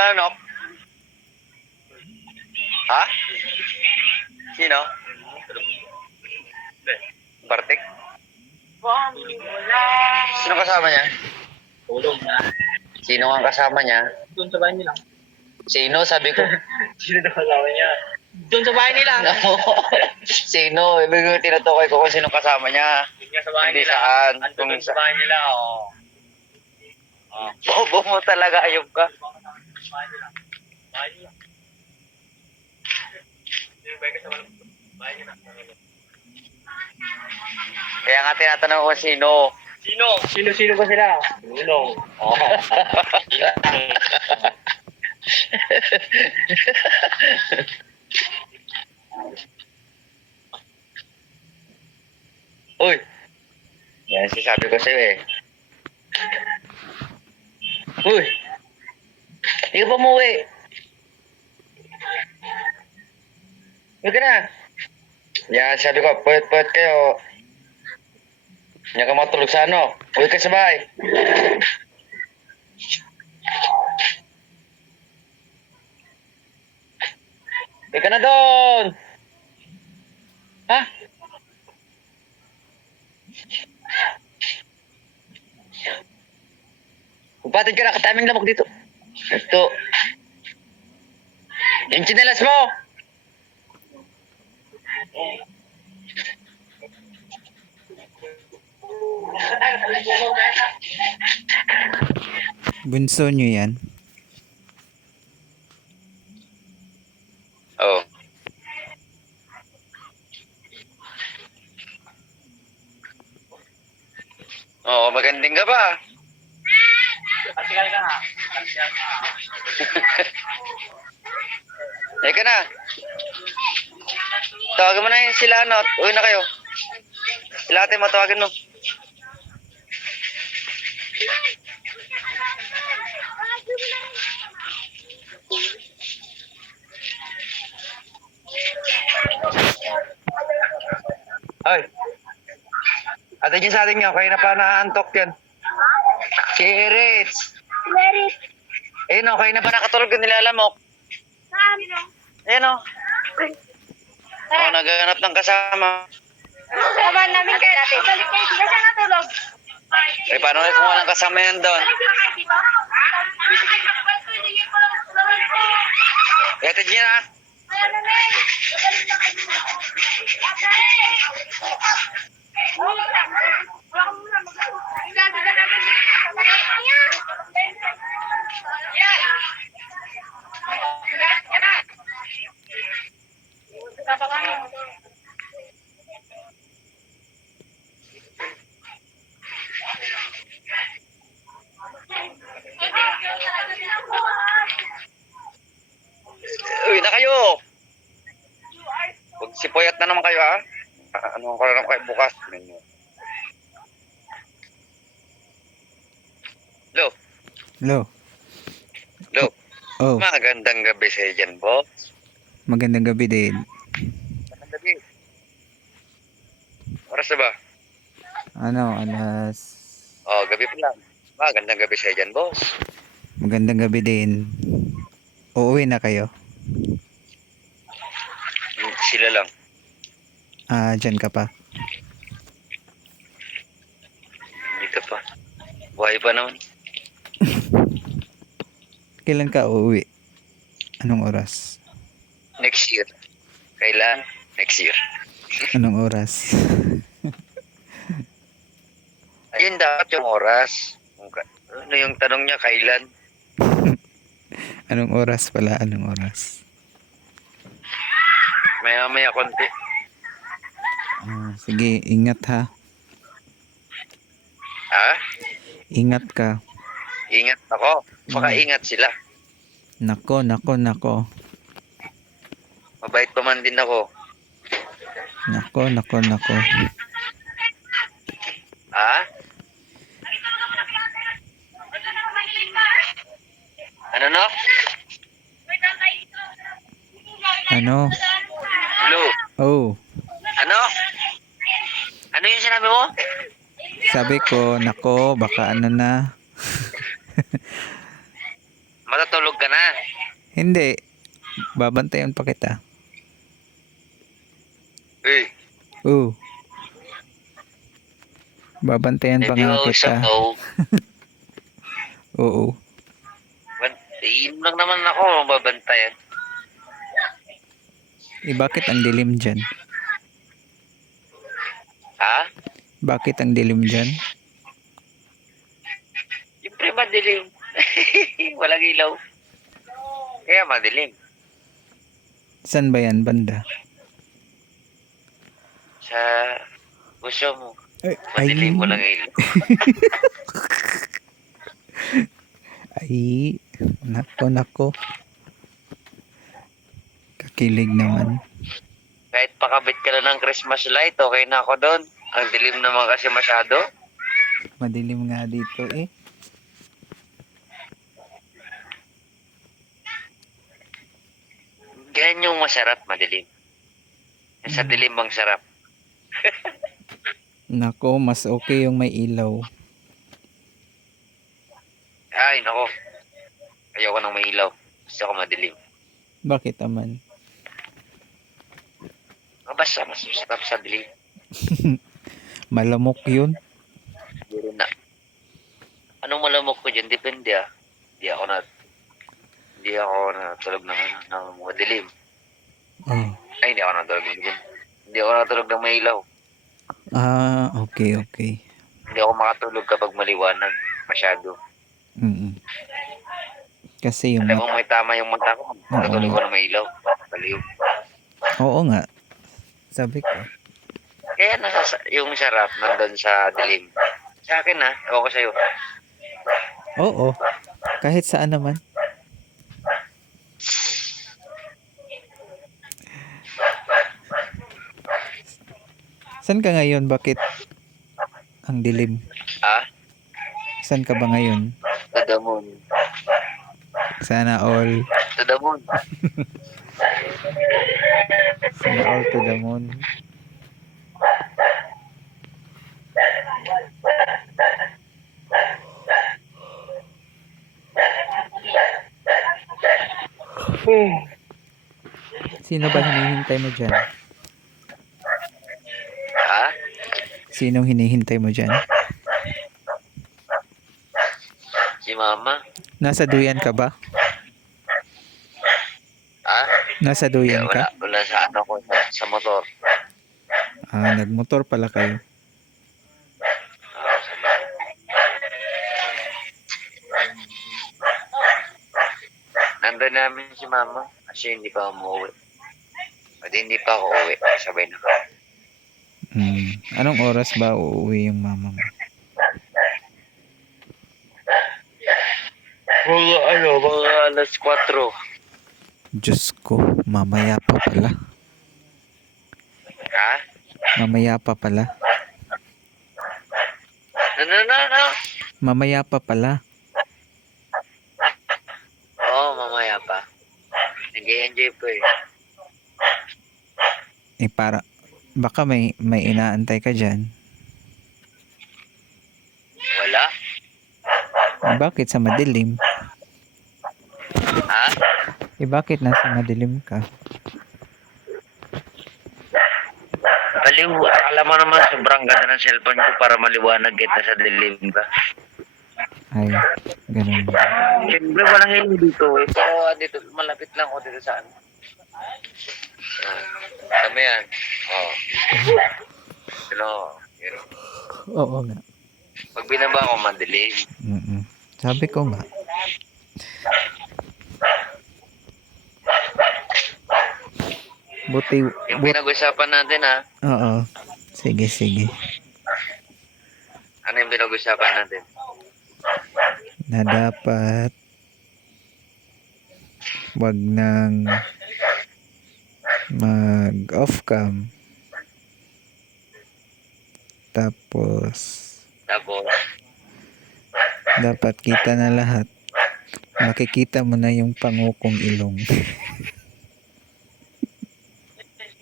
ba, Nok? Ha? Sino? Bartik? Sino kasama niya? Tulong na. Sino ang kasama niya? Doon sa bahay nila. Sino? Sabi ko. Sino daw kasama niya? Doon sa bahay nila. Sino? Ibig ko tinutukoy ko kung sino kasama niya. Doon nga sa bahay Hindi nila. saan. Andun doon sa bahay nila, oh. Bobo mo talaga, ayop ka. Bahay nila. Bahay nila. Yung bahay kasama nila. Bahay nila. Kaya nga tinatanong ko sino. Sino? Sino ba sila? Tulong. Oh. Uy! Yan sinasabi ko sa'yo eh. Uy! Hindi ka pa umuwi. Uy ka na. Yan, sabi ko, pwet kayo. Hindi ka matulog sa ano. Uwi ka sa bahay. Uwi ka na doon. Ha? Upatid ka na, kataming lamok dito. Ito. Yung tsinelas mo. Bunso nyo yan? Oo. Oo, magandang ka ba? Pasigal ka nga. Ay ka na. Tawagan mo na yun sila, ano? Uwi na kayo. Sila ate mo, tawagan mo. Ay. Ate dyan sa atin nyo, kayo na pa nakaantok yan. Si Eritz. Merit. Ayun o, kayo na pa nakatulog yung nilalamok. Ayun o. Oh, naghahanap ng kasama. Sama namin kayo. Balik kayo. Hindi siya natulog. Eh, paano kung walang kasama yan doon? Ito dyan ah. Uy na kayo. Huwag sipuyat na naman kayo ha. Ano ko na naman kayo bukas. Hello. Hello? Hello. Oh, Magandang gabi sa iyo dyan, boss. magandang gabi din. Magandang gabi. Oras na ba? Ano, alas... Oh, gabi pa lang. Magandang gabi sa iyo dyan, boss. Magandang gabi din. Uuwi na kayo? Sila lang. Ah, dyan ka pa? Dito pa. Buhay pa naman. Kailan ka uuwi? Anong oras? Next year. Kailan? Next year. Anong oras? Ayun dapat yung oras. Ano yung tanong niya, kailan? Anong oras pala? Anong oras? Maya-maya konti. Ah, sige, ingat ha. Ha? Ingat ka. Ingat ako. Baka ingat sila. Nako. Mabait pa man din ako. Nako. Ha? Ano no? Ano? Hello? Oh, Ano? Ano yung sinabi mo? sabi ko, nako, baka ano na. Matatulog ka na. Hindi. Babantayan pa kita. Eh, Oo. Babantayan pa nga kita. Oo. Iinom lang naman ako, babantayan. Bakit ang dilim dyan? Ha? Bakit ang dilim dyan? Siyempre madilim. Walang ilaw. Kaya madilim. Saan ba yan, banda? Sa gusto mo. Ay, Madilim, walang ilaw. Ay, nako. Kakilig naman. Kahit pakabit ka na ng Christmas light, okay na ako doon. Ang dilim naman kasi masyado. Madilim nga dito eh. Ganyan yung masarap, madilim. Sa dilim bang sarap. Nako, mas okay yung may ilaw. Ay, nako. Ayoko nang may ilaw. Gusto ko madilim. Bakit naman? Basta mas masarap sa dilim. Malamok yun. Siguro na. Anong malamok ko dyan? Depende ah. Hindi ako natulog ng madilim. Oh. Ay, hindi ako natulog ng dilim. Hindi ako natulog ng may ilaw. Okay. Hindi ako makatulog kapag maliwanag. Masyado. Mm. Kasi yung Alam mo may tama yung mata ko. Natulog ko na may ilaw. Baliw. Oo nga. Sabi ko. Kaya yung sarap nandun sa dilim. Sa akin na, ako sa'yo. Oo. Kahit saan naman. Saan ka ngayon? Bakit ang dilim? Ah? Saan ka ba ngayon? To the moon. Sana all. To the moon. Sana all to the moon. Sino ba hinihintay mo dyan? Ha? Sinong hinihintay mo dyan? Si mama. Nasa duyan ka ba? Ha? Nasa duyan ka? Wala sa ano ko, sa motor. Nagmotor pala kayo. Sa bahay. Nandun namin si mama kasi hindi pa umuwi. Pwede hindi pa ako uwi. Sabay na ako. Anong oras ba uuwi yung mama mo? Mga alas 4. Diyos ko, mamaya pa pala. Ha? Mamaya pa pala. No. Mamaya pa pala. Oo, mamaya pa. Nag-enjoy po eh. Baka may inaantay ka dyan. Wala? Bakit sa madilim? Ha? Bakit nasa madilim ka? Baliw, akala mo naman sobrang ganda ng cellphone ko para maliwanag kita sa dilim ka. Ay, ganun ba? Siyempre, walang ilaw dito eh. Pero dito, malapit lang ako dito sa ano. Kami yan. Oo. Pero, yun. Oo nga. Pag binaba ko, madilim. Sabi ko nga. Yung pinag-usapan natin ha. Oo. Sige. Ano yung pinag-usapan natin? Na dapat wag nang mag-off cam. Tapos dapat kita na lahat. Makikita mo na yung pangukong ilong.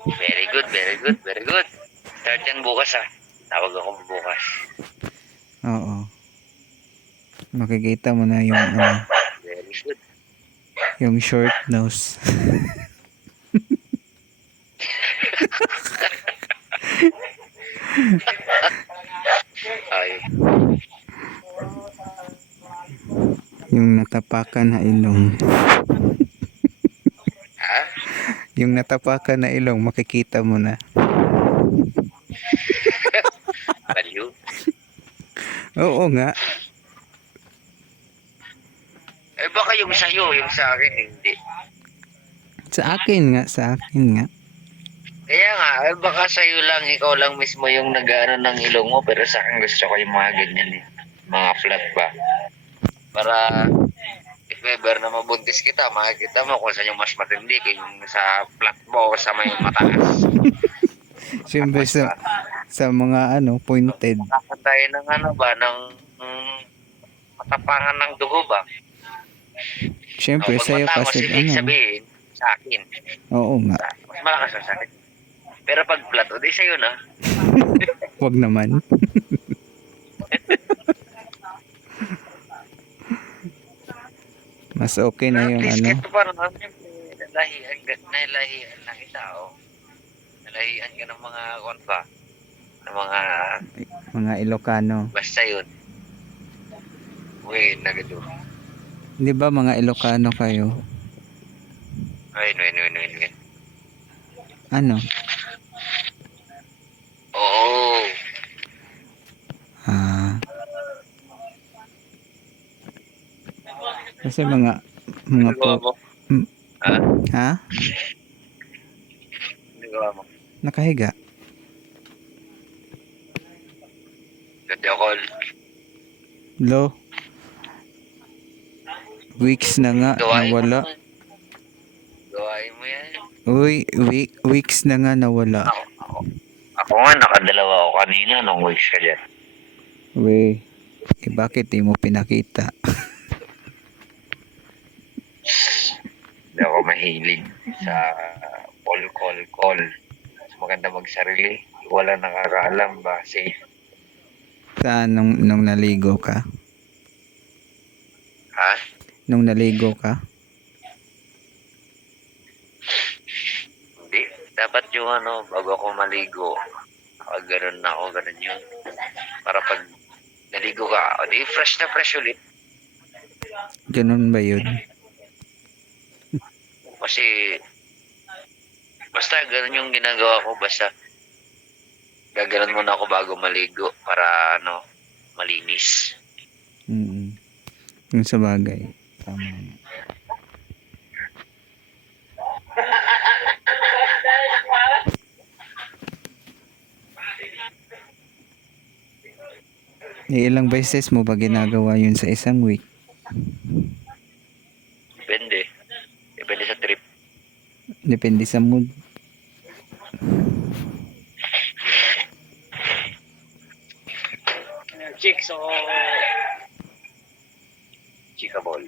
Very good. Start yan bukas ha. Tawag ako bukas. Oo. Makikita mo na yung Very good. Yung short nose. Ay, Yung natapakan na ilong. ha? Yung natapakan na ilong, makikita mo na. Baliw? Oo nga. Eh, baka yung sa'yo, yung sa akin, hindi. Sa akin nga, sa akin nga. Kaya nga, eh, baka sa'yo lang, ikaw lang mismo yung nag-ano ng ilong mo, pero sa akin gusto ko yung mga ganyan eh. Mga flat ba? Para, if ever na mabuntis kita, makikita mo kung saan yung mas matindi, kung sa flat mo o sa may mataas. Siyempre sa mga pointed. Tayo ng ano ba, ng matapangan ng dugo ba? Siyempre Pag sa'yo matangos, kasi ibig sabihin, sa akin, Oo nga. mas malakas ang sakit. Pero pag flat, o di sa'yo na. Wag naman. Mas okay na yung At least, ito parang nalahian na kita, oh. Nalahian ka ng mga konfa. Ng mga, mga Ilocano. basta yun. Uy, nagado. Di ba mga Ilocano kayo? Ay, no. Ano? Oo. Kasi mga Nagawa po. mo? Ha? Ha? Nagawa mo? Nakahiga. Video call. Lo. Weeks na nga Gawain mo nawala. naman. Gawain mo yan. Uy, weeks na nga nawala. Ako nga, nakadalawa ako kanina nung weeks ka dyan. We, bakit di mo pinakita? Hindi ako mahilig sa call. Mas maganda magsarili. Wala nakakaalam ba? Safe. Saan nung naligo ka? Ha? Nung naligo ka? Hindi. Dapat yung bago ako maligo, pag ganun na ako, ganun yun. Para pag naligo ka, o di fresh na fresh ulit. Ganun ba yun? Kasi, basta ganun yung ginagawa ko, basta gaganon muna ako bago maligo para malinis. Yung sa bagay. Tama. Ilang beses mo ba ginagawa yun sa isang week? Depende. Depende sa trip. Depende sa mood. Chicks o... Chika ball.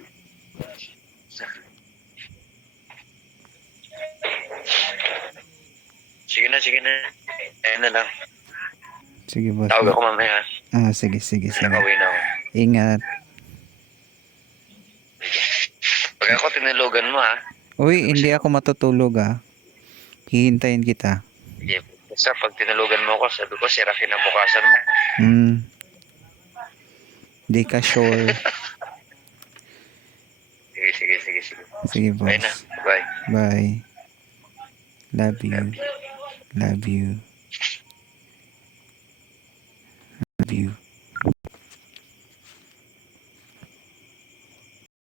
Sige na. Ayun na lang. Sige boss. Tawag ako mamaya. Sige. Nakauwi na ako. Ingat. Pag ako tinulugan mo ha. Uy, hindi ako matutulog Hihintayin kita. Sige. Basta pag tinulugan mo ako, sabi ko, sira kinabukasan mo. Di ka sure. Sige. Sige boss. Bye na. Bye. Bye. Love you. Love you.